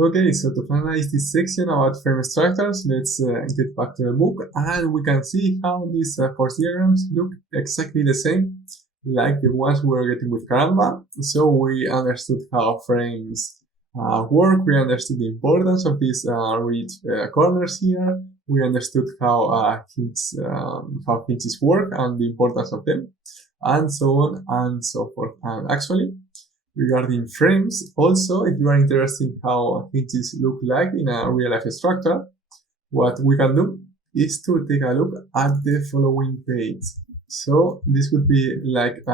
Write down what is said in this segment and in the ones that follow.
Okay, so to finalize this section about frame structures, let's get back to the book, and we can see how these four diagrams look exactly the same like the ones we were getting with Karamba. So we understood how frames work, we understood the importance of these ridge corners here, we understood how hinges work and the importance of them, and so on and so forth. And actually, regarding frames, also, if you are interested in how hinges look like in a real-life structure, what we can do is to take a look at the following page. So this would be like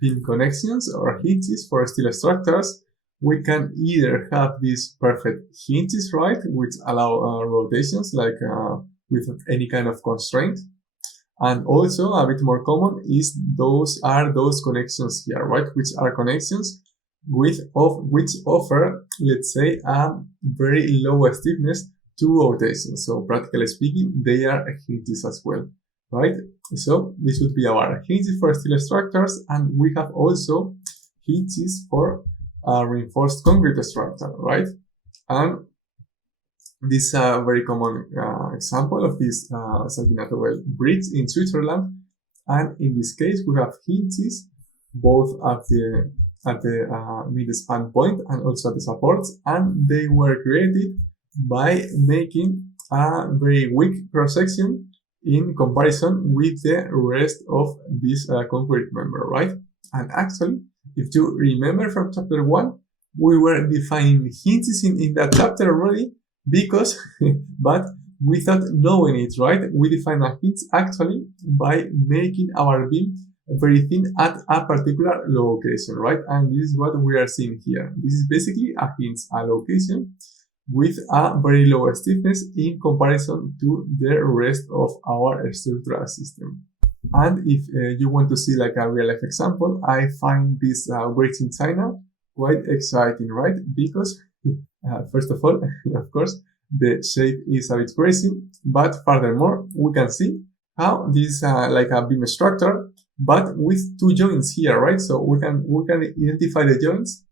pin connections or hinges for steel structures. We can either have these perfect hinges, right, which allow rotations like without any kind of constraint. And also a bit more common is those connections here, right, which are connections which offer, let's say, a very low stiffness to rotation. So practically speaking, they are hinges as well, right? So this would be our hinges for steel structures, and we have also hinges for reinforced concrete structure, right? And this is a very common example of this centimeter bridge in Switzerland, and in this case we have hinges both at the mid-span point and also at the supports, and they were created by making a very weak cross-section in comparison with the rest of this concrete member, right? And actually, if you remember from chapter 1, we were defining hinges in that chapter already, because, but without knowing it, right? We define a hinge actually by making our beam very thin at a particular location, right? And this is what we are seeing here. This is basically a hinge location with a very low stiffness in comparison to the rest of our structural system. And if you want to see like a real life example, I find this bridge in China quite exciting, right? Because first of all, of course, the shape is a bit crazy, but furthermore, we can see how this is like a beam structure, but with two joints here, right? So we can identify the joints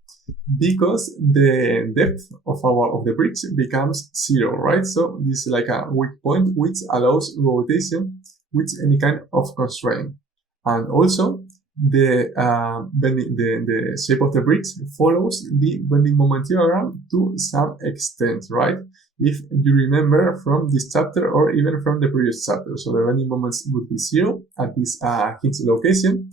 because the depth of the bridge becomes 0, right? So this is like a weak point which allows rotation with any kind of constraint. And also the shape of the bridge follows the bending moment theorem to some extent, right? If you remember from this chapter or even from the previous chapter. So the bending moments would be 0 at this hinge location.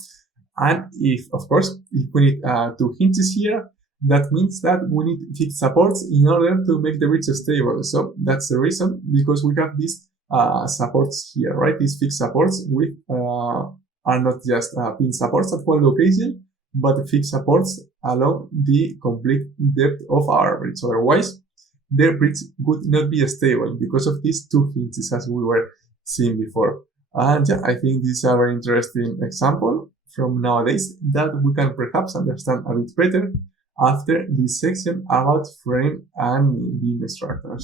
And if, of course, if we need two hinges here, that means that we need fixed supports in order to make the bridge stable. So that's the reason, because we have these supports here, right? These fixed supports with are not just pin supports at one location, but fixed supports along the complete depth of our bridge. Otherwise, the bridge would not be stable because of these two hinges, as we were seeing before. And yeah, I think this is a very interesting example from nowadays that we can perhaps understand a bit better after this section about frame and beam structures.